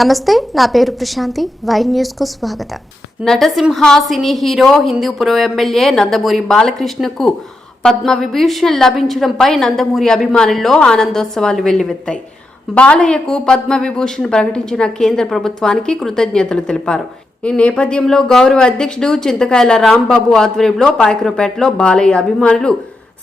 నమస్తే, నా పేరు ప్రశాంతి. వై న్యూస్ కు స్వాగతం. నటసింహ cine hero Hindupur MLA Nandamuri బాలకృష్ణకు పద్మ విభూషణ్ లభించడంపై నందమూరి అభిమానుల్లో ఆనందోత్సవాలు వెల్లువెత్తాయి. బాలయ్యకు పద్మ విభూషణ్ ప్రకటించిన కేంద్ర ప్రభుత్వానికి కృతజ్ఞతలు తెలిపారు. ఈ నేపథ్యంలో గౌరవ అధ్యక్షుడు చింతకాయల రాంబాబు ఆధ్వర్యంలో పాయకరపేటలో బాలయ్య అభిమానులు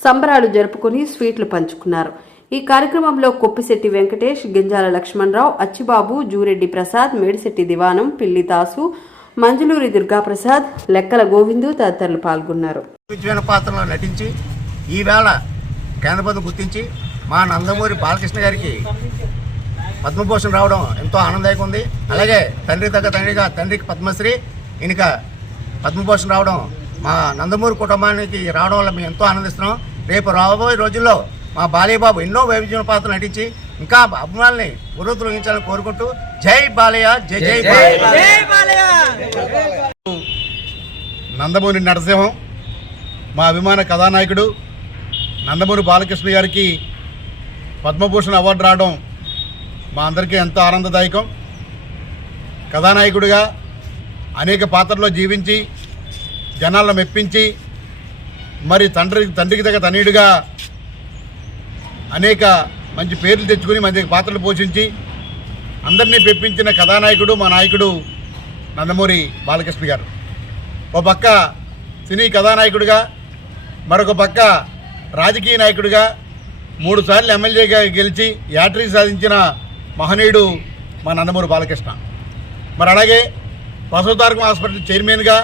సంబరాలు జరుపుకుని స్వీట్లు పంచుకున్నారు. ఈ కార్యక్రమంలో కొప్పిశెట్టి వెంకటేష్, గింజాల లక్ష్మణరావు, అచ్చిబాబు, జూరెడ్డి ప్రసాద్, మేడిశెట్టి దివానం, పిల్లి దాసు, మంజులూరి దుర్గాప్రసాద్, లెక్కల గోవిందు తదితరులు పాల్గొన్నారు. విజయన పాత్రలో నటించి ఈవేళ కేంద్ర ప్రభుత్వం గుర్తించి మా నందమూరి బాలకృష్ణ గారికి పద్మభూషణ్ రావడం ఎంతో ఆనందదాయకంగా ఉంది. అలాగే తండ్రి తగ్గ తండ్రిగా తండ్రికి పద్మశ్రీ, ఈయనక పద్మభూషణ్ రావడం మా నందమూరి కుటుంబానికి రావడం వల్ల మేము ఎంతో ఆనందిస్తున్నాం. రేపు రాబోయే రోజుల్లో మా బాలయ్య బాబు ఎన్నో వైవిధ్య పాత్రలు నటించి ఇంకా అభిమానుల్ని ఉర్రూతొలగించాలని కోరుకుంటూ జై బాలయ్య, జై జై బాలయ్య. నందమూరి నరసింహం మా అభిమాన కథానాయకుడు నందమూరి బాలకృష్ణ గారికి పద్మభూషణ్ అవార్డు రావడం మా అందరికీ ఎంతో ఆనందదాయకం. కథానాయకుడిగా అనేక పాత్రల్లో జీవించి జనాలను మెప్పించి మరి తండ్రికి తగ్గ తనయుడిగా అనేక మంచి పేర్లు తెచ్చుకుని మంచి పాత్రలు పోషించి అందరినీ పెప్పించిన కథానాయకుడు మా నాయకుడు నందమూరి బాలకృష్ణ గారు. ఒక పక్క సినీ కథానాయకుడిగా, మరొక పక్క రాజకీయ నాయకుడిగా 3 సార్లు ఎమ్మెల్యేగా గెలిచి యాట్రిక్ సాధించిన మహనీయుడు మా నందమూరి బాలకృష్ణ. మరి అలాగే బసవతారకం హాస్పిటల్ చైర్మన్గా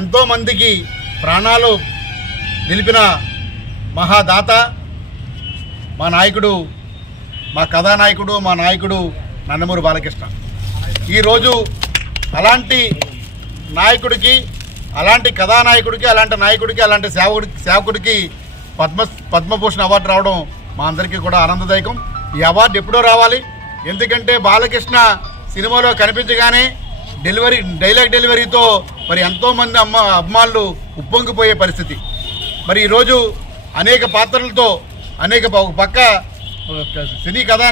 ఎంతోమందికి ప్రాణాలు నిలిపిన మహాదాత మా నాయకుడు, మా కథానాయకుడు, మా నాయకుడు నందమూరి బాలకృష్ణ. ఈరోజు అలాంటి నాయకుడికి, అలాంటి కథానాయకుడికి, అలాంటి నాయకుడికి, అలాంటి సేవకుడికి పద్మభూషణ్ అవార్డు రావడం మా అందరికీ కూడా ఆనందదాయకం. ఈ అవార్డు ఎప్పుడో రావాలి. ఎందుకంటే బాలకృష్ణ సినిమాలో కనిపించగానే డైలాగ్ డెలివరీతో మరి ఎంతోమంది అభిమానులు ఉప్పొంగిపోయే పరిస్థితి. మరి ఈరోజు అనేక పాత్రలతో అనేక పక్క సినీ కథా